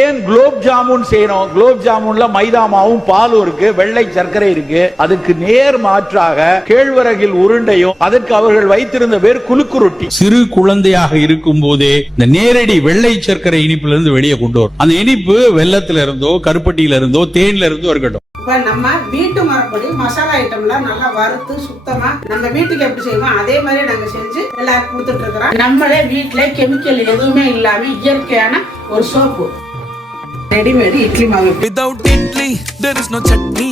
ஏன் குலோப் ஜாமுன் செய்யணும் குலோப் ஜாமுன்ல மைதா மாவும் பாலும் இருக்கு வெள்ளை சர்க்கரை இருக்கு. அதுக்கு நேர் மாற்றாக கேழ்வரகில் உருண்டையும் அதற்கு அவர்கள் வைத்திருந்த பேர் குலுக்கு ரொட்டி. சிறு குழந்தையாக இருக்கும் போதே இந்த நேரடி வெள்ளை சர்க்கரை இனிப்புல இருந்து வெளியே கொண்டு வரும். அந்த இனிப்பு வெள்ளத்துல இருந்தோ கருப்பட்டியில இருந்தோ தேன்ல இருந்தோ இருக்கட்டும். இப்ப நம்ம வீட்டு முறைப்படி மசாலா ஐட்டம்லாம் நல்லா வறுத்து சுத்தமா நம்ம வீட்டுக்கு எப்படி செய்வோம் அதே மாதிரி நாங்க செஞ்சு எல்லாருக்கும் கொடுத்துட்டு இருக்கிறோம். நம்மளே வீட்டுல கெமிக்கல் எதுவுமே இல்லாம இயற்கையான ஒரு soap ரெடிமேடு இட்லி மாவு Without idli, there is no chutney.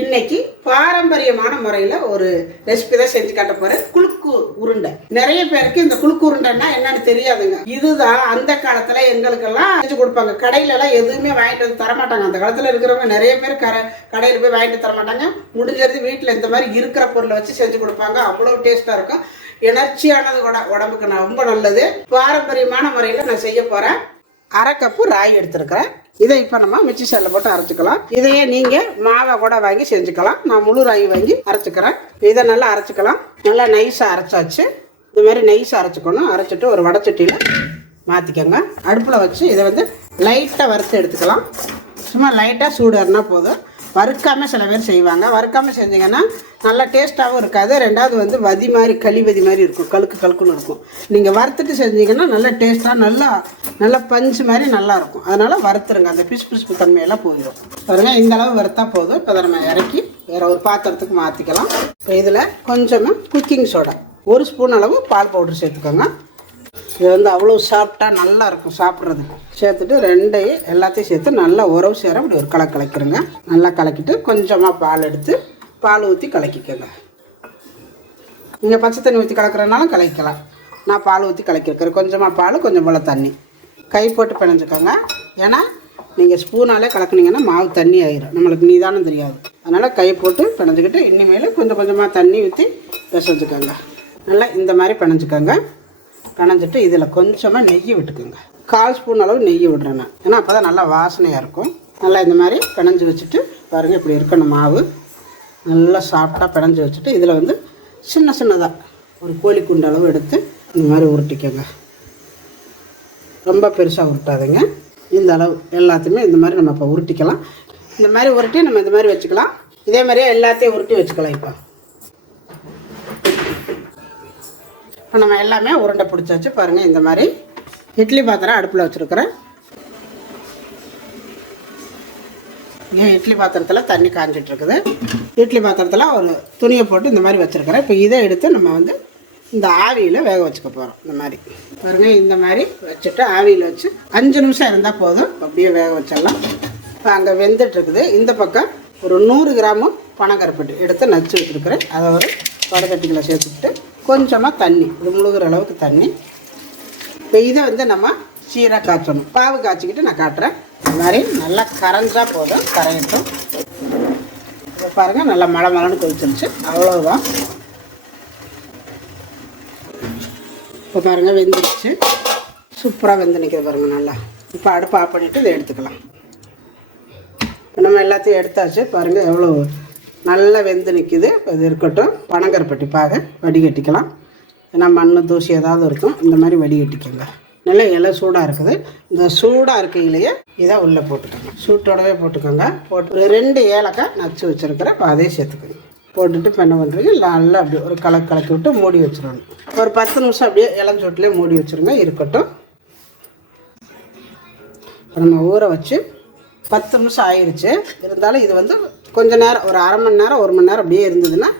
இன்னைக்கு பாரம்பரியமான முறையில் ஒரு ரெசிபி தான் செஞ்சு காட்ட போறேன். குலுக்கு உருண்டை. நிறைய பேருக்கு இந்த குலுக்கு உருண்டைன்னா என்னன்னு தெரியாதுங்க. இதுதான் அந்த காலத்துல எங்களுக்கெல்லாம் செஞ்சு கொடுப்பாங்க. கடையில எல்லாம் எதுவுமே வாங்கிட்டு வந்து தரமாட்டாங்க. அந்த காலத்துல இருக்கிறவங்க நிறைய பேர் கரை கடையில் போய் வாங்கிட்டு தரமாட்டாங்க முடிஞ்சது வீட்டில் இந்த மாதிரி இருக்கிற பொருளை வச்சு செஞ்சு கொடுப்பாங்க. அவ்வளோ டேஸ்டா இருக்கும். எனர்ஜியானது கூட உடம்புக்கு ரொம்ப நல்லது. பாரம்பரியமான முறையில் நான் செய்ய போறேன். அரை கப்பு ராய் எடுத்திருக்கிறேன். இதை இப்போ நம்ம மிக்சி சாரில் போட்டு அரைச்சிக்கலாம். இதையே நீங்கள் மாவை கூட வாங்கி செஞ்சுக்கலாம். நான் முழு ராகி வாங்கி அரைச்சிக்கிறேன். இதை நல்லா அரைச்சிக்கலாம். நல்லா நைஸாக அரைச்சாச்சு. இது மாதிரி நைஸாக அரைச்சிக்கணும். அரைச்சிட்டு ஒரு வடச்சட்டியில் மாற்றிக்கோங்க அடுப்பில் வச்சு இதை வந்து லைட்டாக வறுத்து எடுத்துக்கலாம். சும்மா லைட்டாக சூடு ஏறினா போதும். வறுக்காமல் சில பேர் செய்வாங்க. வறுக்காமல் செஞ்சீங்கன்னா நல்லா டேஸ்ட்டாகவும் இருக்காது. ரெண்டாவது வந்து வதி மாதிரி களி வதி மாதிரி இருக்கும். கழுக்கு கழுக்குன்னு இருக்கும். நீங்கள் வறுத்துட்டு செஞ்சீங்கன்னா நல்லா டேஸ்ட்டாக நல்லா நல்லா பஞ்சு மாதிரி நல்லாயிருக்கும் அதனால் வறுத்துருங்க. அந்த பிசு பிசுப்பு தன்மையெல்லாம் போயிடும். பாருங்க இந்த அளவு வறுத்தா போதும். இப்போ நம்ம இறக்கி வேற ஒரு பாத்திரத்துக்கு மாற்றிக்கலாம் இப்போ இதில் கொஞ்சமாக குக்கிங் சோடா ஒரு ஸ்பூன் அளவு பால் பவுடர் சேர்த்துக்கோங்க. இது வந்து அவ்வளோ சாப்பிட்டா நல்லா இருக்கும் சாப்பிட்றதுக்கு. சேர்த்துட்டு ரெண்டையும் எல்லாத்தையும் சேர்த்து நல்லா உறவு சேர அப்படி ஒரு கலை கலக்கிடுங்க நல்லா கலக்கிட்டு கொஞ்சமாக பால் எடுத்து பால் ஊற்றி கலக்கிக்கோங்க. நீங்கள் பச்சை தண்ணி ஊற்றி கலக்கிறனாலும் கலக்கலாம் நான் பால் ஊற்றி கலக்கிருக்கிறேன் கொஞ்சமாக பால் கொஞ்சம் போல் தண்ணி. கை போட்டு பிணைஞ்சுக்கோங்க. ஏன்னா நீங்கள் ஸ்பூனாலே கலக்குனீங்கன்னா மாவு தண்ணி ஆயிரும். நம்மளுக்கு நீதானம் தெரியாது. அதனால் கை போட்டு பிணைஞ்சிக்கிட்டு இனிமேல் கொஞ்சம் கொஞ்சமாக தண்ணி ஊற்றி பிசைஞ்சுக்கோங்க. நல்லா இந்த மாதிரி பிணைஞ்சுக்கோங்க. பிணைஞ்சிட்டு இதில் கொஞ்சமாக நெய் விட்டுக்குங்க. கால் ஸ்பூன் அளவு நெய் விடுறேன் நான். ஏன்னா அப்போ தான் நல்லா வாசனையாக இருக்கும். நல்லா இந்த மாதிரி பிணைஞ்சி வச்சுட்டு பாருங்கள் இப்படி இருக்கணும் மாவு. நல்லா சாஃப்டாக பிணைஞ்சி வச்சுட்டு இதில் வந்து சின்ன சின்னதாக ஒரு கோழி குண்டு அளவு எடுத்து இந்த மாதிரி உருட்டிக்கோங்க. ரொம்ப பெருசாக உருட்டாதுங்க. இந்த அளவு எல்லாத்தையுமே இந்த மாதிரி நம்ம இப்போ உருட்டிக்கலாம். இந்த மாதிரி உருட்டி நம்ம இந்த மாதிரி வச்சுக்கலாம். இதே மாதிரியே எல்லாத்தையும் உருட்டி வச்சுக்கலாம் இப்போ. இப்போ நம்ம எல்லாமே உருண்டை பிடிச்சாச்சு பாருங்கள் இந்த மாதிரி. இட்லி பாத்திரம் அடுப்பில் வச்சுருக்கிறேன். ஏன் இட்லி பாத்திரத்தில் தண்ணி காஞ்சிட்ருக்குது. இட்லி பாத்திரத்தில் ஒரு துணியை போட்டு இந்த மாதிரி வச்சுருக்கிறேன். இப்போ இதை எடுத்து நம்ம வந்து இந்த ஆவியில் வேக வச்சுக்க போகிறோம் இந்த மாதிரி. பாருங்கள் இந்த மாதிரி வச்சுட்டு ஆவியில் வச்சு அஞ்சு நிமிஷம் இருந்தால் போதும். அப்படியே வேக வச்சிடலாம். இப்போ அங்கே வெந்துட்டு இருக்குது இந்த பக்கம் ஒரு நூறு கிராமும் பனங்கருப்பட்டு எடுத்து நச்சு வச்சுருக்குறேன். அதை ஒரு வடகட்டிகளை சேர்த்துக்கிட்டு கொஞ்சமாக தண்ணி இது முழுகிற அளவுக்கு தண்ணி. இப்போ இதை வந்து நம்ம சீராக காய்ச்சணும். பாவு காய்ச்சிக்கிட்டு நான் காட்டுறேன். இந்த மாதிரி நல்லா கரைஞ்சா போதும் கரையட்டும். இப்போ பாருங்கள் நல்லா மழை மழைன்னு கொதிச்சிருச்சு. அவ்வளோதான் இப்போ பாருங்கள் வெந்துருச்சு. சூப்பராக வெந்து நிற்கிறது பாருங்கள் நல்லா. இப்போ அடுப்பு ஆஃப் பண்ணிவிட்டு இதை எடுத்துக்கலாம். இப்போ நம்ம எல்லாத்தையும் எடுத்தாச்சு. பாருங்கள் எவ்வளோ நல்லா வெந்து நிற்கிது இது இருக்கட்டும். பனங்கருப்பட்டி பாக வடிகட்டிக்கலாம். ஏன்னா மண் தூசி ஏதாவது இருக்கும். இந்த மாதிரி வடிகட்டிக்கோங்க. நல்லா இலை சூடாக இருக்குது. இந்த சூடாக இருக்கையிலேயே இதை உள்ளே போட்டுக்கோங்க. சூட்டோடவே போட்டுக்கோங்க. போட்டு ஒரு ரெண்டு ஏலக்காய் நச்சு வச்சுருக்கிறேன். இப்போ அதையும் சேர்த்துக்கோங்க. போட்டுட்டு பண்ண பண்ணுறீங்க நல்லா அப்படி ஒரு கலக்கு கலக்கி விட்டு மூடி வச்சிடணும். ஒரு பத்து நிமிஷம் அப்படியே இளஞ்சோட்டிலே மூடி வச்சுருங்க. இருக்கட்டும். நம்ம ஊற வச்சு பத்து நிமிஷம் ஆயிடுச்சு இருந்தாலும் இது வந்து கொஞ்ச நேரம் ஒரு அரை மணி நேரம் ஒரு மணி நேரம் அப்படியே இருந்ததுன்னா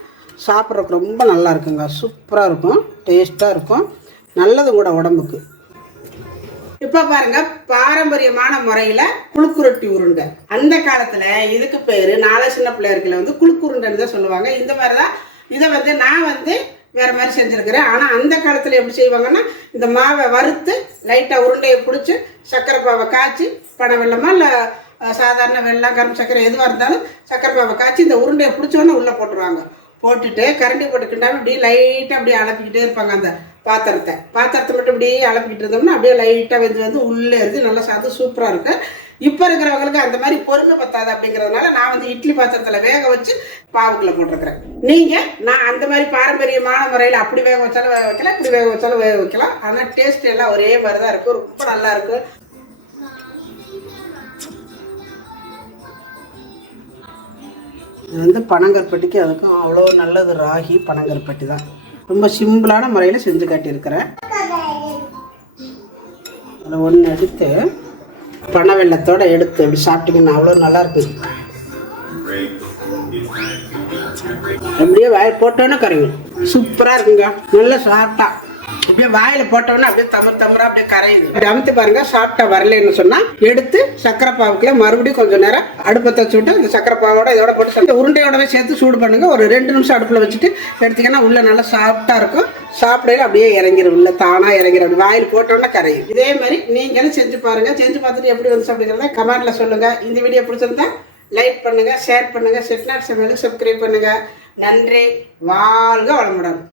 சாப்பிட்றதுக்கு ரொம்ப நல்லா இருக்குங்க. சூப்பராக இருக்கும். டேஸ்ட்டாக இருக்கும். நல்லது கூட உடம்புக்கு. இப்போ பாருங்க பாரம்பரியமான முறையில் குழுக்குரொட்டி உருண்டை. அந்த காலத்தில் இதுக்கு பேர் நாளை சின்ன பிள்ளையர்களை வந்து குழுக்குருண்டைன்னு தான் சொல்லுவாங்க. இந்த மாதிரி தான் இதை வந்து நான் வந்து வேற மாதிரி செஞ்சுருக்கிறேன். ஆனால் அந்த காலத்தில் எப்படி செய்வாங்கன்னா இந்த மாவை வறுத்து லைட்டாக உருண்டையை பிடிச்சி சர்க்கரை பாவை காய்ச்சி பனை வெள்ளமாக இல்லை சாதாரண வெள்ளம் கரும்பு சக்கரை எதுவாக இருந்தாலும் சக்கரை பாவை காய்ச்சி இந்த உருண்டையை பிடிச்சோன்னே உள்ளே போட்டுருவாங்க. போட்டுட்டு கரண்டி போட்டு கிண்டாம அப்படியே லைட்டாக அப்படியே அலப்பிக்கிட்டே இருப்பாங்க அந்த பாத்திரத்தை. பாத்திரத்தை மட்டும் அப்படியே அலப்பிக்கிட்டு இருந்தோம்னா அப்படியே லைட்டாக வெந்து வந்து உள்ளே இருந்து நல்லா சாதம் சூப்பராக இருக்கு இப்போ இருக்கிறவங்களுக்கு அந்த மாதிரி பொறுமை பத்தாது அப்படிங்கிறதுனால நான் வந்து இட்லி பாத்திரத்தில் வேக வச்சு பாவுக்குள்ள போட்டிருக்கிறேன். நீங்கள் நான் அந்த மாதிரி பாரம்பரியமான முறையில் அப்படி வேக வச்சாலும் வேக வைக்கலாம் இப்படி வேக வச்சாலும் வேக வைக்கலாம். ஆனால் டேஸ்ட் எல்லாம் ஒரே மாதிரி தான் இருக்கும். ரொம்ப நல்லா இருக்கும். இது வந்து பனங்கற்பட்டிக்கு அதுக்கும் அவ்வளோ நல்லது ராகி பனங்கற்பட்டி தான். ரொம்ப சிம்பிளான முறையில் செஞ்சு காட்டியிருக்கிறேன் அதில் ஒன்று எடுத்து பனை வெள்ளத்தோடு எடுத்து அப்படி சாப்பிட்டீங்கன்னா அவ்வளோ நல்லா இருக்குது அப்படியே வாயில் போட்டோன்னே கரையும் சூப்பராக இருக்குங்க. நல்லா சாப்பிட்டா அப்படியே வாயில போட்டோன்னே அப்படியே தமர் தமரா அப்படியே கரையுது. அப்படி அமுத்து பாருங்க சாப்பிட்டா வரலன்னு சொன்னா எடுத்து சக்கரை பாவுக்குள்ள மறுபடியும் கொஞ்சம் நேரம் அடுப்பத்தை தச்சு விட்டு அந்த சக்கரை பாவோட இதோட போட்டு சாப்பிட்டு உருண்டையோடவே சேர்த்து சூடு பண்ணுங்க. ஒரு ரெண்டு நிமிஷம் அடுப்புல வச்சுட்டு எடுத்தீங்கன்னா உள்ள நல்லா சாஃப்டா இருக்கும். சாப்பிடையில அப்படியே இறங்கிடும் உள்ள தானா இறங்கிடும் அப்படி வாயில் போட்டோன்னே கரையும். இதே மாதிரி நீங்களும் செஞ்சு பாருங்க. செஞ்சு பார்த்துட்டு எப்படி வந்து அப்படிங்கிறத கமெண்ட்ல சொல்லுங்க. இந்த வீடியோ பிடிச்சிருந்தா லைக் பண்ணுங்க ஷேர் பண்ணுங்க. செட்நாட் சமையலுக்கு சப்ஸ்கிரைப் பண்ணுங்க. நன்றி. வாழ்க வளமுடன்.